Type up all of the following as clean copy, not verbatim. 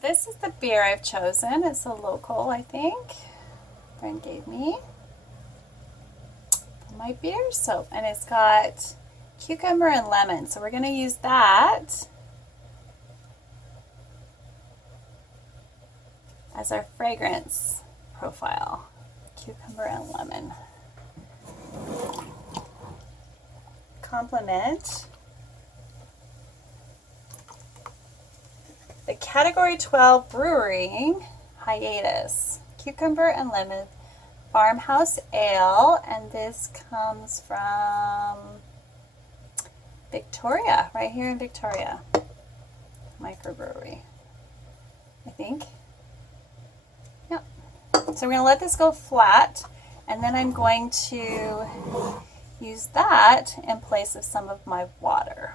this is the beer I've chosen. It's a local, I think. A friend gave me for my beer soap, and it's got cucumber and lemon. So we're going to use that as our fragrance profile. Cucumber and lemon. Complement the Category 12 Brewing Hiatus Cucumber and Lemon Farmhouse Ale, and this comes from Victoria, right here in Victoria microbrewery, I think. Yep. So we're going to let this go flat, and then I'm going to use that in place of some of my water.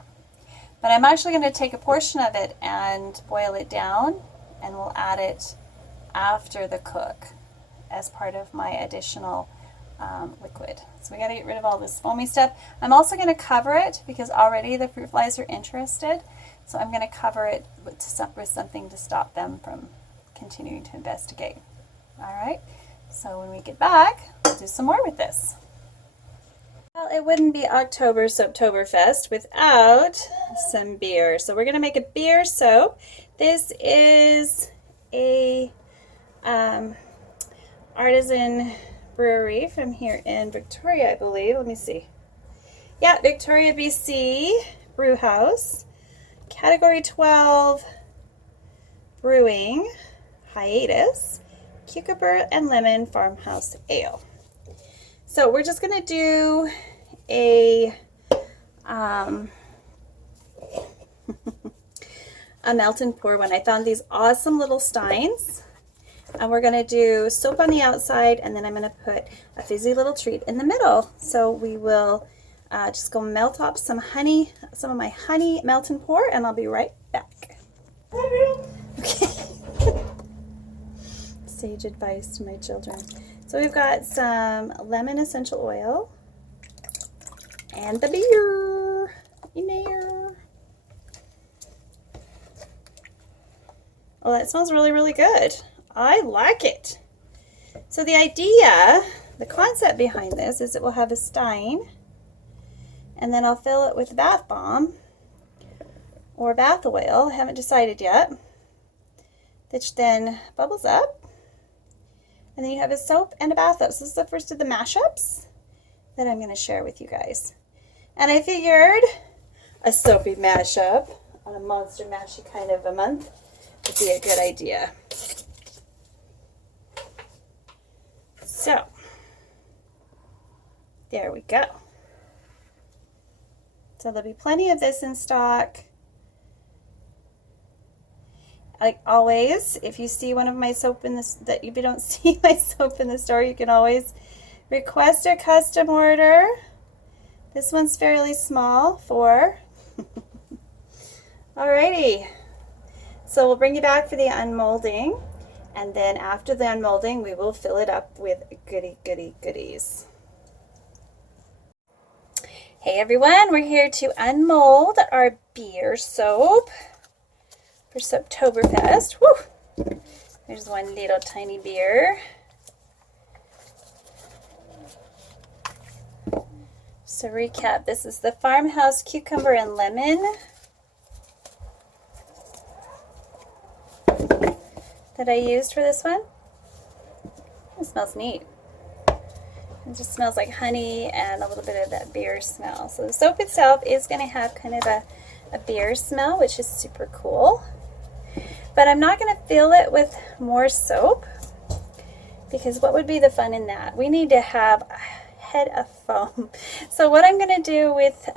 But I'm actually going to take a portion of it and boil it down, and we'll add it after the cook as part of my additional liquid. So we got to get rid of all this foamy stuff. I'm also going to cover it because already the fruit flies are interested. So I'm going to cover it with something to stop them from continuing to investigate. All right, so when we get back, we'll do some more with this. Well, it wouldn't be Soaptoberfest without some beer. So we're going to make a beer soap. This is a artisan brewery from here in Victoria, I believe. Let me see. Yeah, Victoria, BC Brew House. Category 12 Brewing Hiatus Cucumber and Lemon Farmhouse Ale. So we're just going to do a melt and pour one. I found these awesome little steins, and we're going to do soap on the outside, and then I'm going to put a fizzy little treat in the middle. So we will just go melt up some honey, some of my honey melt and pour, and I'll be right back. Okay. Sage advice to my children. So we've got some lemon essential oil and the beer in there. Oh, that smells really, really good. I like it. So the idea, the concept behind this is it will have a stein, and then I'll fill it with bath bomb or bath oil. I haven't decided yet. Which then bubbles up. And then you have a soap and a bath soap. So this is the first of the mashups that I'm going to share with you guys. And I figured a soapy mashup on a monster mashy kind of a month would be a good idea. So, there we go. So there'll be plenty of this in stock. Like always, if you see one of my soap in this, that if you don't see my soap in the store, you can always request a custom order. This one's fairly small for. Alrighty. So we'll bring you back for the unmolding, and then after the unmolding, we will fill it up with goodies. Hey everyone, we're here to unmold our beer soap for Soaptoberfest. Woo! There's one little tiny beer. So recap, this is the Farmhouse Cucumber and Lemon that I used for this one. It smells neat. It just smells like honey and a little bit of that beer smell. So the soap itself is going to have kind of a beer smell, which is super cool. But I'm not going to fill it with more soap, because what would be the fun in that? We need to have a head of foam. So what I'm going to do with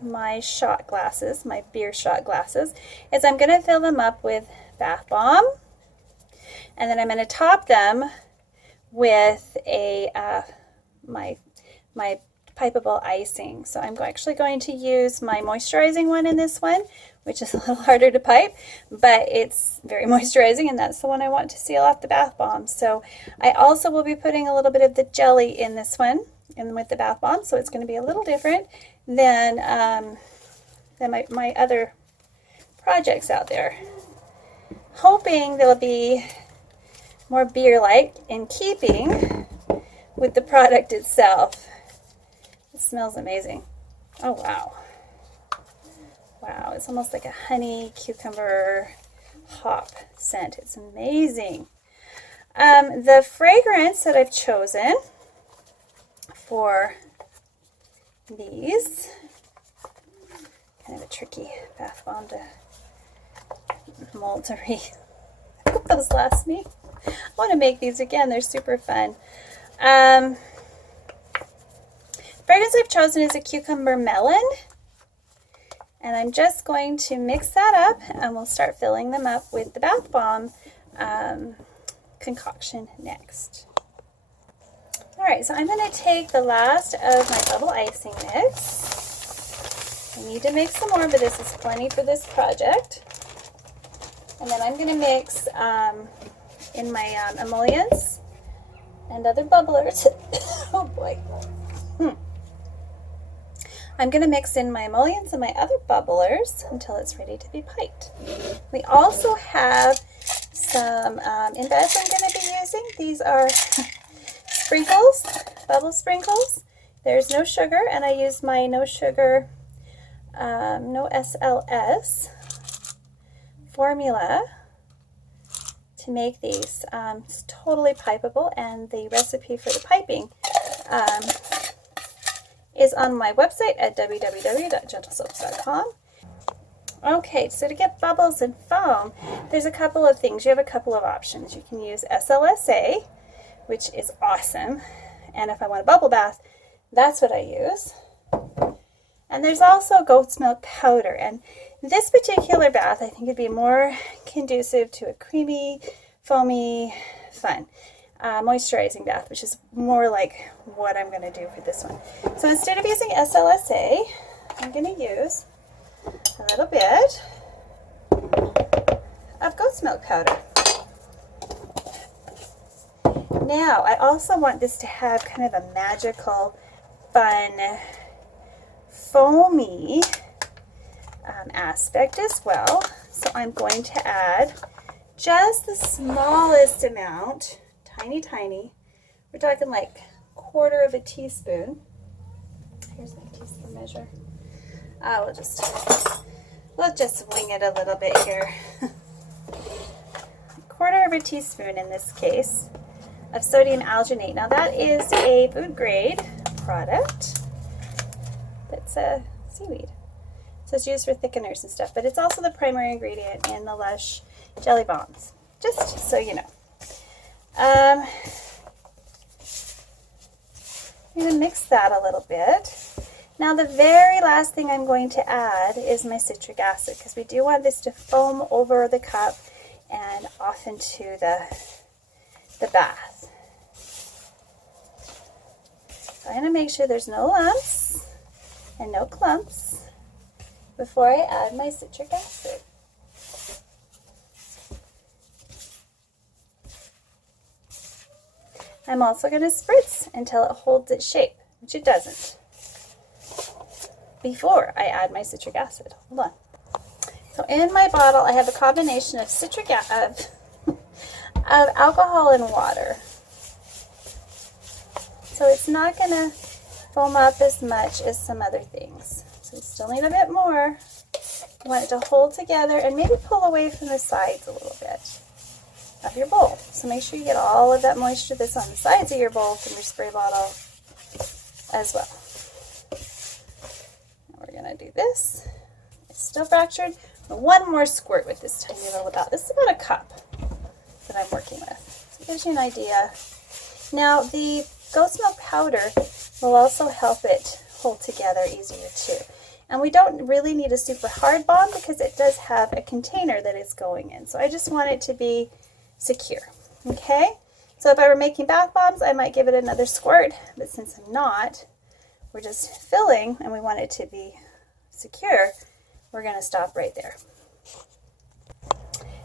my shot glasses, my beer shot glasses, is I'm going to fill them up with bath bomb, and then I'm going to top them with a my pipeable icing. So I'm actually going to use my moisturizing one in this one, which is a little harder to pipe, but it's very moisturizing, and that's the one I want to seal off the bath bomb. So I also will be putting a little bit of the jelly in this one and with the bath bomb, so it's going to be a little different than my other projects out there. hoping they'll be more beer-like in keeping with the product itself. It smells amazing. Oh, wow. Wow, it's almost like a honey cucumber hop scent. It's amazing. The fragrance that I've chosen for these, kind of a tricky bath bomb to mold to I hope those last me. I want to make these again. They're super fun. Fragrance I've chosen is a cucumber melon. And I'm just going to mix that up, and we'll start filling them up with the bath bomb concoction next. All right, so I'm going to take the last of my bubble icing mix. I need to mix some more, but this is plenty for this project. And then I'm going to mix in my emollients and other bubblers. Oh boy. I'm going to mix in my emollients and my other bubblers until it's ready to be piped. We also have some embeds I'm going to be using. These are sprinkles, bubble sprinkles. There's no sugar, and I use my no sugar, no SLS formula to make these. It's totally pipeable, and the recipe for the piping is on my website at www.gentlesoaps.com. Okay, so to get bubbles and foam, there's a couple of things. You have a couple of options. You can use SLSA, which is awesome. And if I want a bubble bath, that's what I use. And there's also goat's milk powder. And this particular bath, I think, would be more conducive to a creamy, foamy, fun moisturizing bath, which is more like what I'm going to do for this one. So instead of using SLSA, I'm going to use a little bit of goat's milk powder. Now, I also want this to have kind of a magical, fun, foamy aspect as well. So I'm going to add just the smallest amount, tiny. We're talking like 1/4 of a teaspoon. Here's my teaspoon measure. We'll just wing it a little bit here. 1/4 of a teaspoon in this case of sodium alginate. Now that is a food grade product. That's a seaweed. So it's used for thickeners and stuff, but it's also the primary ingredient in the Lush jelly bombs, just so you know. I'm going to mix that a little bit. Now the very last thing I'm going to add is my citric acid, because we do want this to foam over the cup and off into the bath. So I'm going to make sure there's no lumps and no clumps before I add my citric acid. I'm also going to spritz until it holds its shape, which it doesn't, before I add my citric acid. Hold on. So in my bottle, I have a combination of of alcohol and water. So it's not going to foam up as much as some other things. So you still need a bit more. You want it to hold together and maybe pull away from the sides a little bit of your bowl. So make sure you get all of that moisture that's on the sides of your bowl from your spray bottle as well. Now we're going to do this. It's still fractured. One more squirt with this tiny little bottle. This is about a cup that I'm working with. So it gives you an idea. Now the goat's milk powder will also help it hold together easier too. And we don't really need a super hard bomb because it does have a container that it's going in. So I just want it to be secure. Okay? So if I were making bath bombs, I might give it another squirt, but since I'm not, we're just filling and we want it to be secure, we're going to stop right there.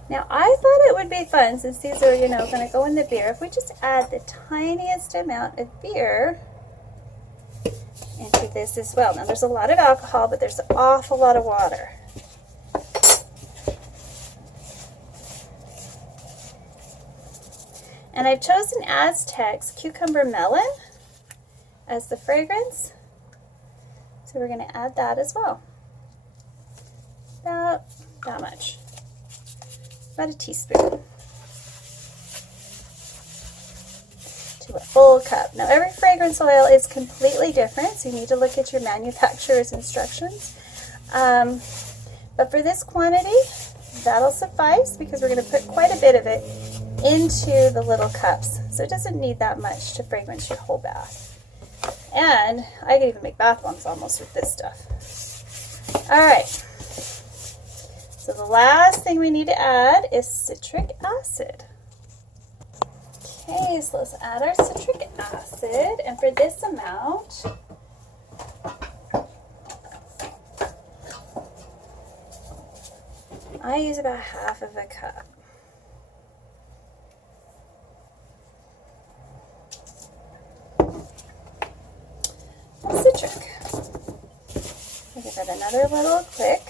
Now I thought it would be fun, since these are, going to go in the beer, if we just add the tiniest amount of beer into this as well. Now there's a lot of alcohol, but there's an awful lot of water. And I've chosen Aztec's Cucumber Melon as the fragrance. So we're going to add that as well. About that much. About a teaspoon. To a full cup. Now every fragrance oil is completely different, so you need to look at your manufacturer's instructions. But for this quantity, that'll suffice because we're going to put quite a bit of it into the little cups. So it doesn't need that much to fragrance your whole bath. And I can even make bath bombs almost with this stuff. Alright. So the last thing we need to add is citric acid. Okay, so let's add our citric acid. And for this amount, I use about half of a cup. Citric. I'll give it another little click.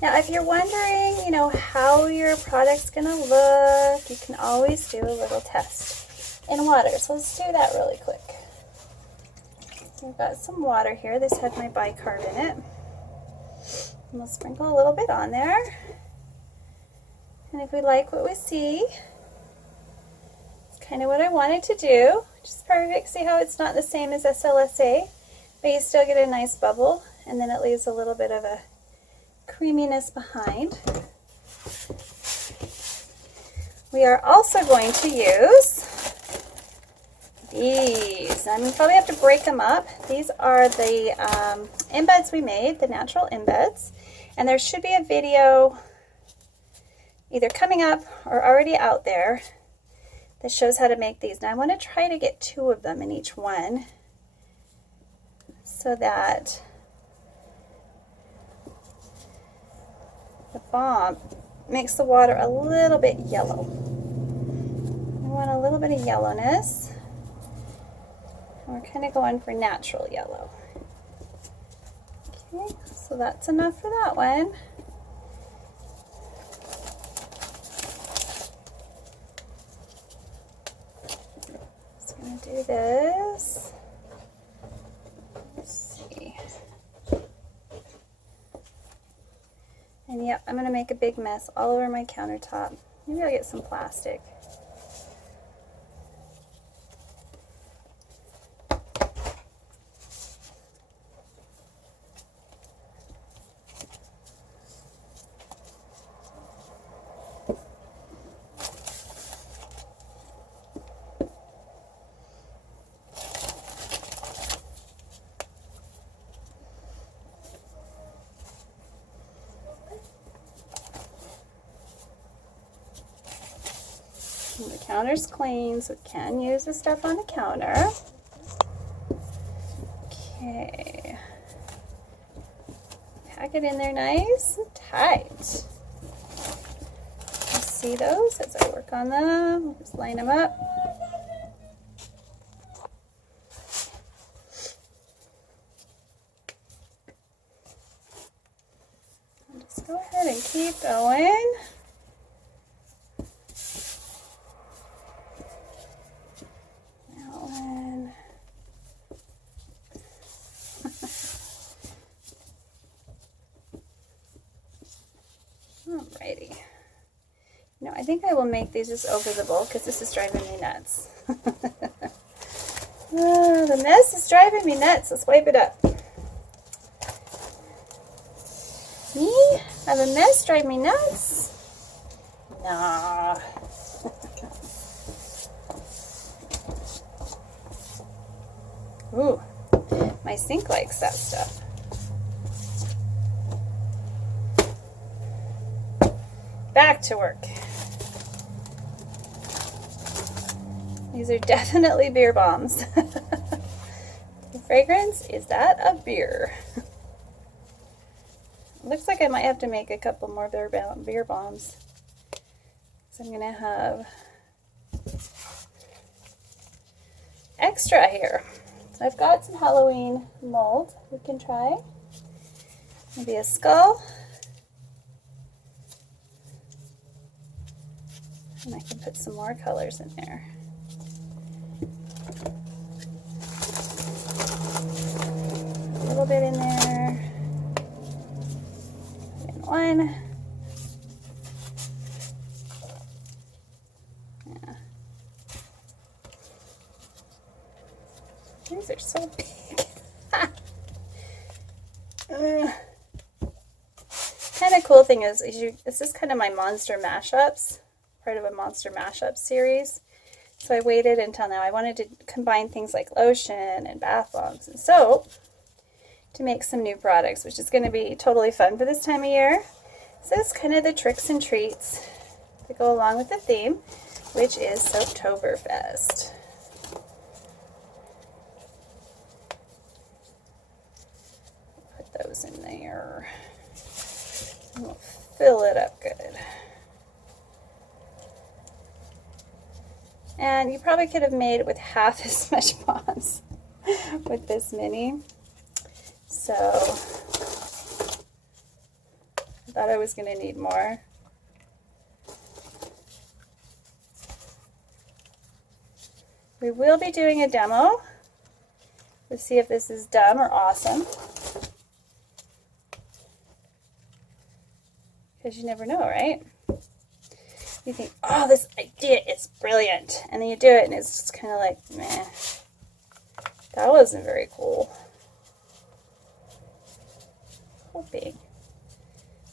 Now, if you're wondering, how your product's going to look, you can always do a little test in water. So let's do that really quick. We've got some water here. This had my bicarb in it. And we'll sprinkle a little bit on there. And if we like what we see, it's kind of what I wanted to do, which is perfect. See how it's not the same as SLSA, but you still get a nice bubble, and then it leaves a little bit of a creaminess behind. We are also going to use these. I'm going to probably have to break them up. These are the embeds we made, the natural embeds, and there should be a video either coming up or already out there that shows how to make these. Now I want to try to get 2 of them in each one so that the bomb makes the water a little bit yellow. We want a little bit of yellowness. And we're kind of going for natural yellow. Okay, so that's enough for that one. Just going to do this. Let's see. And yep, I'm going to make a big mess all over my countertop. Maybe I'll get some plastic. And the counter's clean, so we can use the stuff on the counter. Okay. Pack it in there nice and tight. You see those as I work on them. Just line them up. And just go ahead and keep going. Alrighty. I think I will make these just over the bowl because this is driving me nuts. The mess is driving me nuts. Let's wipe it up. Me? Have a mess drive me nuts? Nah. Ooh, my sink likes that stuff. Back to work. These are definitely beer bombs. The fragrance is that of beer. Looks like I might have to make a couple more beer bombs. So I'm going to have extra here. So I've got some Halloween mold we can try. Maybe a skull. And I can put some more colors in there. A little bit in there. Put in one. Yeah. These are so big. Kind of cool thing is this is kind of my monster mashups, part of a monster mashup series. So I waited until now. I wanted to combine things like lotion and bath bombs and soap to make some new products, which is going to be totally fun for this time of year. So it's kind of the tricks and treats that go along with the theme, which is Soaptoberfest. Put those in there. And we'll fill it up good. And you probably could have made it with half as much bombs with this mini. So I thought I was going to need more. We will be doing a demo to see if this is dumb or awesome. Because you never know, right? You think, oh, this idea is brilliant. And then you do it and it's just kind of like, meh. That wasn't very cool. Hoping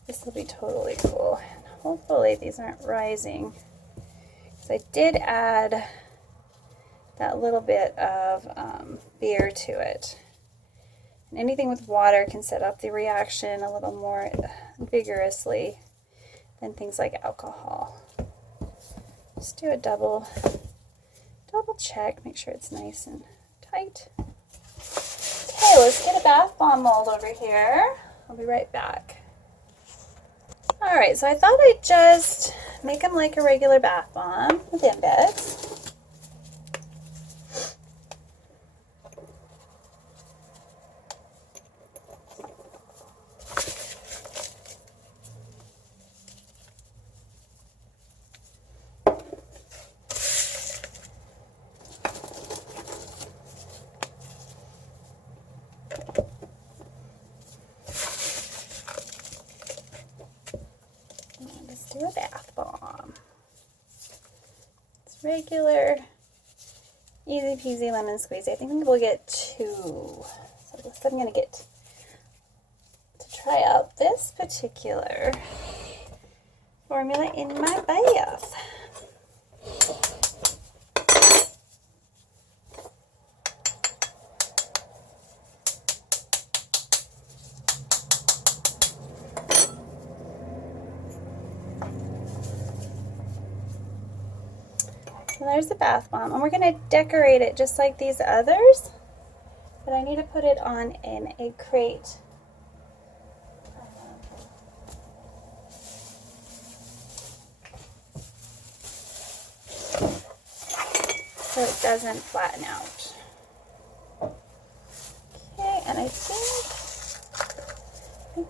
this will be totally cool. And hopefully these aren't rising. So I did add that little bit of beer to it. And anything with water can set up the reaction a little more vigorously than things like alcohol. Just do a double check, make sure it's nice and tight. Okay, let's get a bath bomb mold over here. I'll be right back. Alright, so I thought I'd just make them like a regular bath bomb with embeds. Do a bath bomb. It's regular, easy peasy lemon squeeze. I think we'll get 2. So I guess I'm going to get to try out this particular formula in my bath. So there's the bath bomb, and we're going to decorate it just like these others, but I need to put it on in a crate. So it doesn't flatten out. Okay, and I think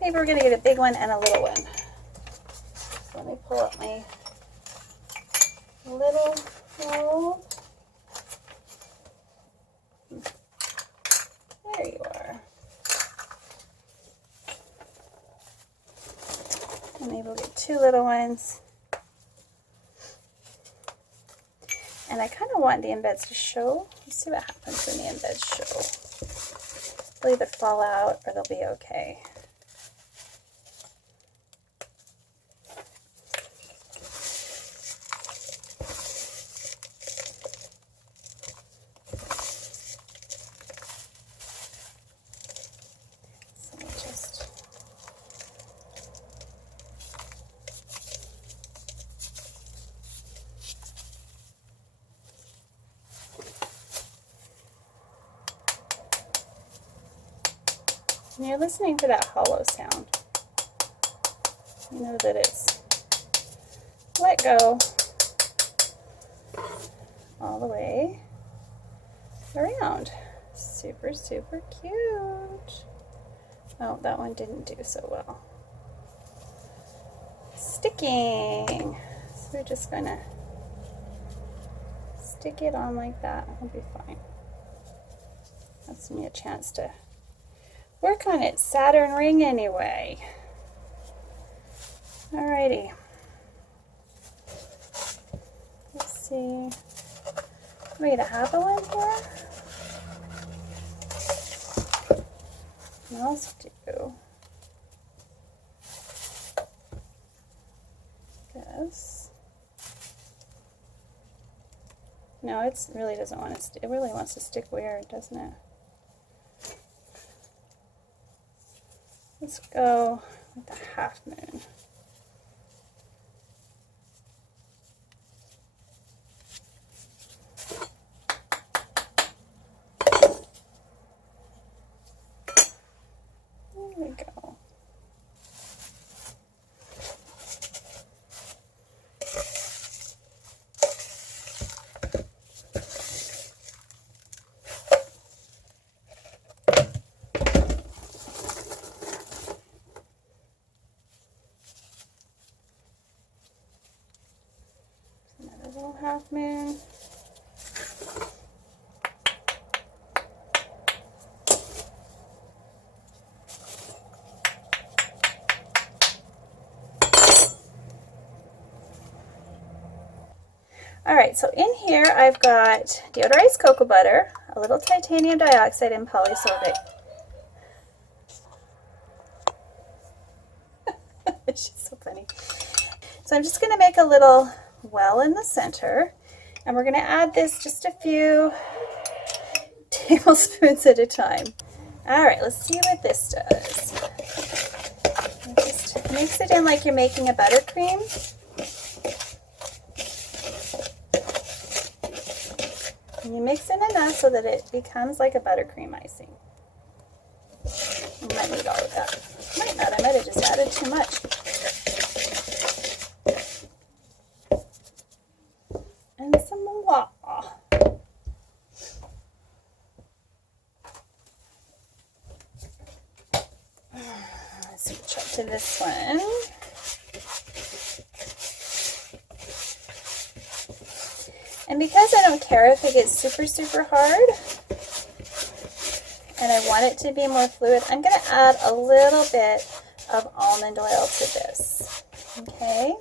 maybe we're going to get a big one and a little one. So let me pull up my little mold. There you are. And maybe we'll get 2 little ones. And I kind of want the embeds to show. Let's see what happens when the embeds show. They'll either fall out or they'll be okay. And you're listening for that hollow sound. You know that it's let go all the way around. Super, super cute. Oh, that one didn't do so well. Sticking. So we're just going to stick it on like that. It'll be fine. That's me a chance to work on its Saturn ring anyway. Alrighty. Let's see. Wait, I have one here? What else do? This. No, it really doesn't want to. It really wants to stick weird, doesn't it? Let's go with the half moon. There we go. Little half moon. All right, so in here I've got deodorized cocoa butter, a little titanium dioxide, and polysorbate. She's so funny. So I'm just going to make a little well in the center, and we're going to add this just a few tablespoons at a time. All right, let's see what this does. Just mix it in like you're making a buttercream. And you mix in enough so that it becomes like a buttercream icing. You might need all of that. Might not, I might have just added too much. And some more. Let's switch up to this one. And because I don't care if it gets super, super hard, and I want it to be more fluid, I'm going to add a little bit of almond oil to this. Okay?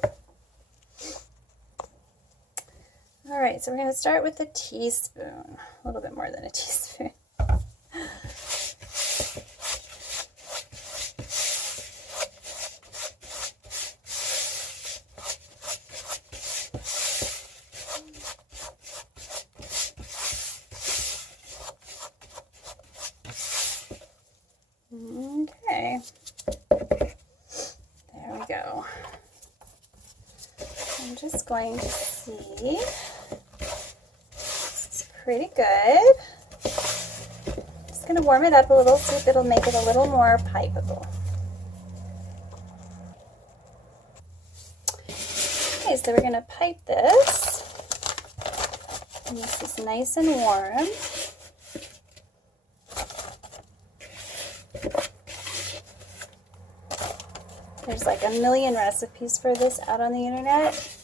All right, so we're going to start with a teaspoon, a little bit more than a teaspoon. Okay, there we go. I'm just going to see. This is pretty good. Just going to warm it up a little, see if it'll make it a little more pipeable. Okay, so we're going to pipe this. And this is nice and warm. There's like a million recipes for this out on the internet.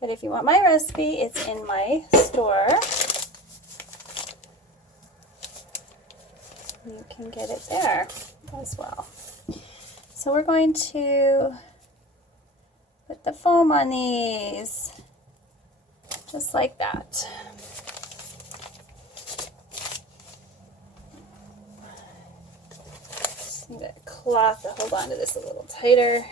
But if you want my recipe, it's in my store. You can get it there as well. So we're going to put the foam on these, just like that. Need a cloth to hold on to this a little tighter.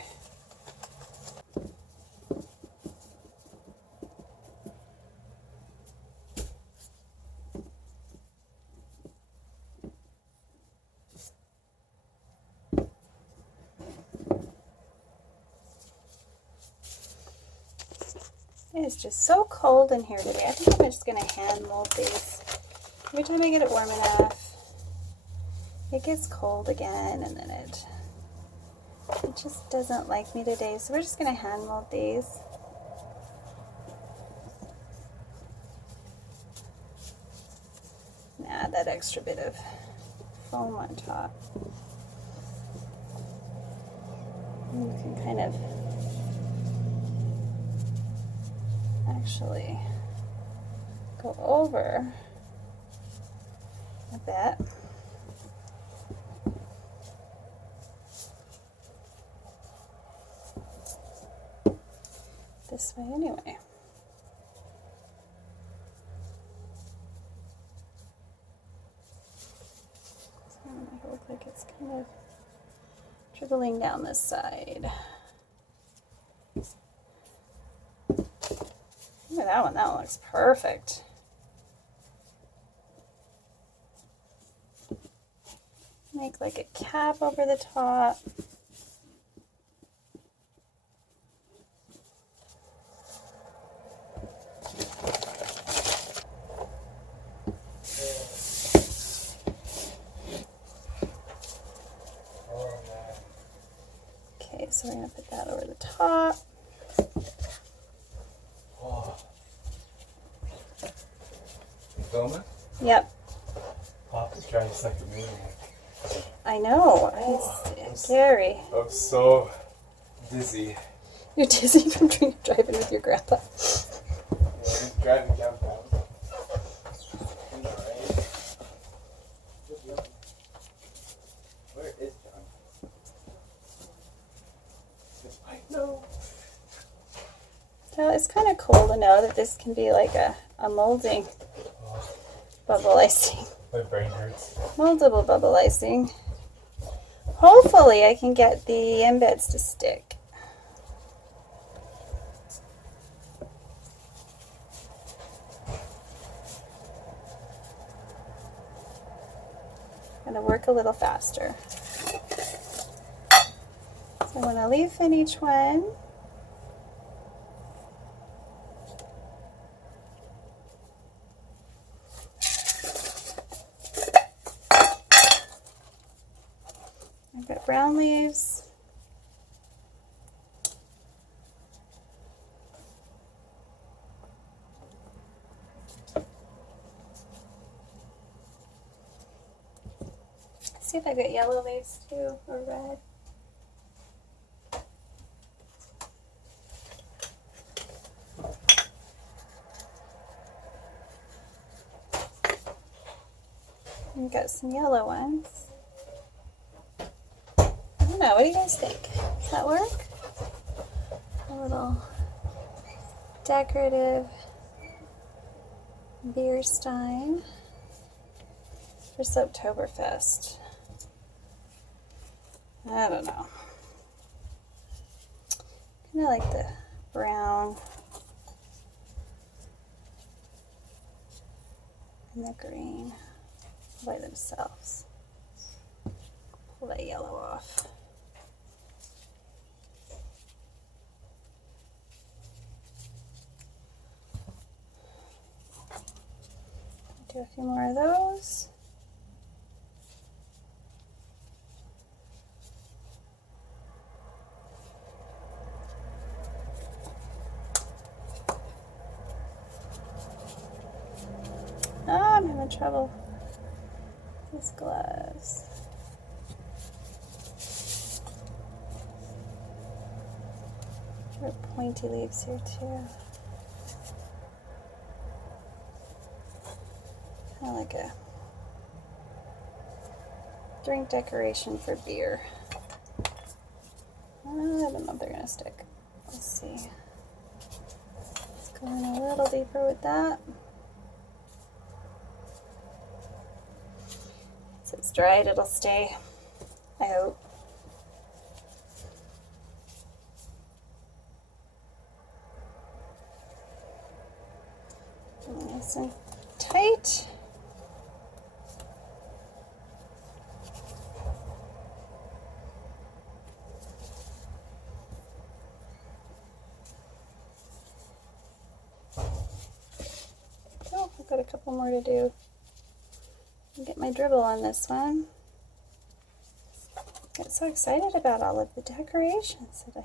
It's just so cold in here today. I think I'm just going to hand mold these. Every time I get it warm enough, it gets cold again, and then it just doesn't like me today. So we're just going to hand mold these. And add that extra bit of foam on top. And you can kind of actually go over a bit. This way anyway. So it might look like it's kind of dribbling down this side. Look at that one, that one looks perfect. Make like a cap over the top. Okay, so we're going to put that over the top. You filming? Yep. Pop is trying to suck the moon. I know. It's scary. I'm so dizzy. You're dizzy from driving with your grandpa. Yeah, he's driving downtown. Where is John? I know. So it's kind of cool to know that this can be like a molding bubble icing. My brain hurts. Moldable bubble icing. Hopefully I can get the embeds to stick. I'm going to work a little faster. So I want a leaf in each one. I've got brown leaves. See if I got yellow leaves too, or red. We've got some yellow ones. I don't know, what do you guys think? Does that work? A little decorative beer stein for Soaptoberfest. I don't know. Kind of like the brown and the green by themselves. Pull that yellow off. Do a few more of those. Oh, I'm having trouble with these gloves. There are pointy leaves here too. Kind of like a drink decoration for beer. I don't know if they're going to stick. Let's see. Let's go in a little deeper with that. Once it's dried, it'll stay, I hope. Nice and tight. Oh, I've got a couple more to do. I'll get my dribble on this one. I get so excited about all of the decorations that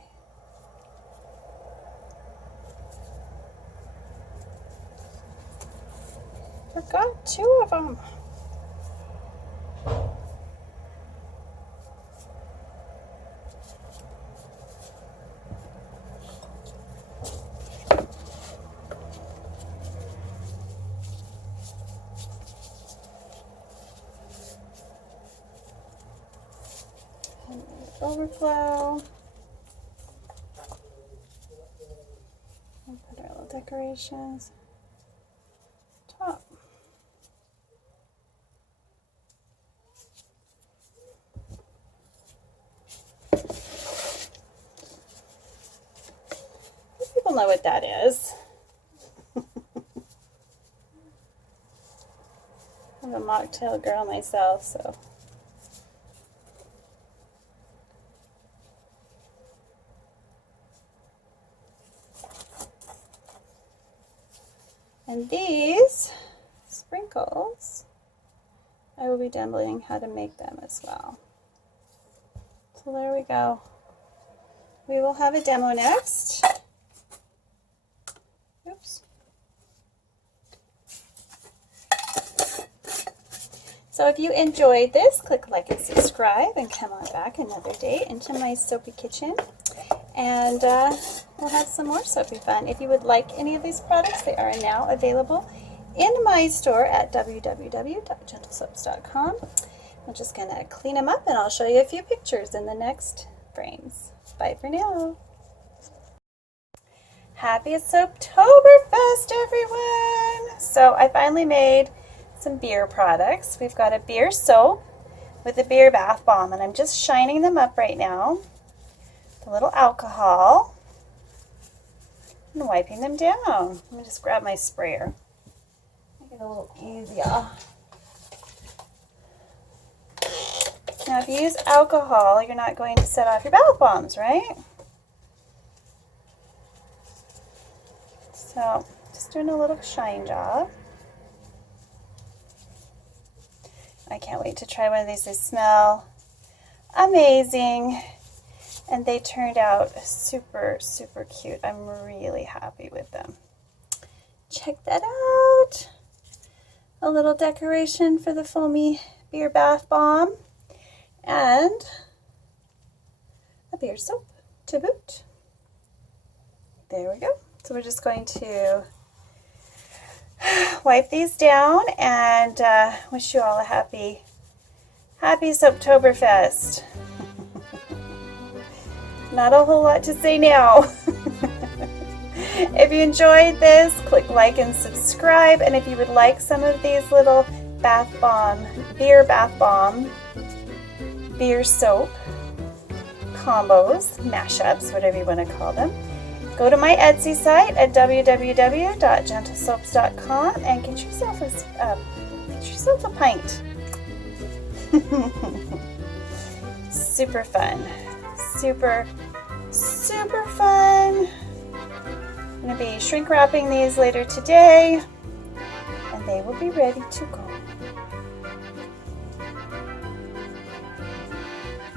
I forgot 2 of them. overflow. And put our little decorations top. People know what that is. I'm a mocktail girl myself, so. And these sprinkles, I will be demoing how to make them as well. So there we go. We will have a demo next. Oops. So if you enjoyed this, click like and subscribe and come on back another day into my soapy kitchen. And we'll have some more soapy fun. If you would like any of these products, they are now available in my store at www.gentlesoaps.com. I'm just going to clean them up and I'll show you a few pictures in the next frames. Bye for now. Happy Soaptoberfest, everyone! So I finally made some beer products. We've got a beer soap with a beer bath bomb, and I'm just shining them up right now. A little alcohol and wiping them down. Let me just grab my sprayer. Make it a little easier. Now, if you use alcohol, you're not going to set off your bath bombs, right? So, just doing a little shine job. I can't wait to try one of these. They smell amazing. And they turned out super, super cute. I'm really happy with them. Check that out. A little decoration for the foamy beer bath bomb. And a beer soap to boot. There we go. So we're just going to wipe these down and wish you all a happy Soaptoberfest. Not a whole lot to say now. If you enjoyed this, click like and subscribe. And if you would like some of these little beer bath bomb, beer soap combos, mashups, whatever you want to call them, go to my Etsy site at www.gentlesoaps.com and get yourself a pint. Super fun. Super fun. I'm going to be shrink wrapping these later today, and they will be ready to go.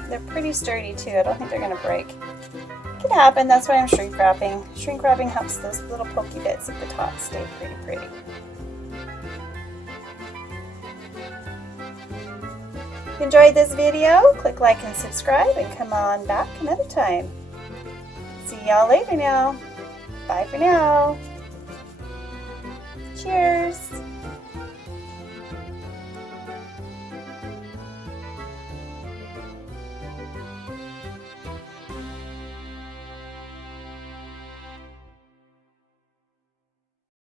They're pretty sturdy too. I don't think they're going to break. It could happen. That's why I'm shrink wrapping. Shrink wrapping helps those little pokey bits at the top stay pretty. If you enjoyed this video, click like and subscribe and come on back another time. See y'all later now. Bye for now.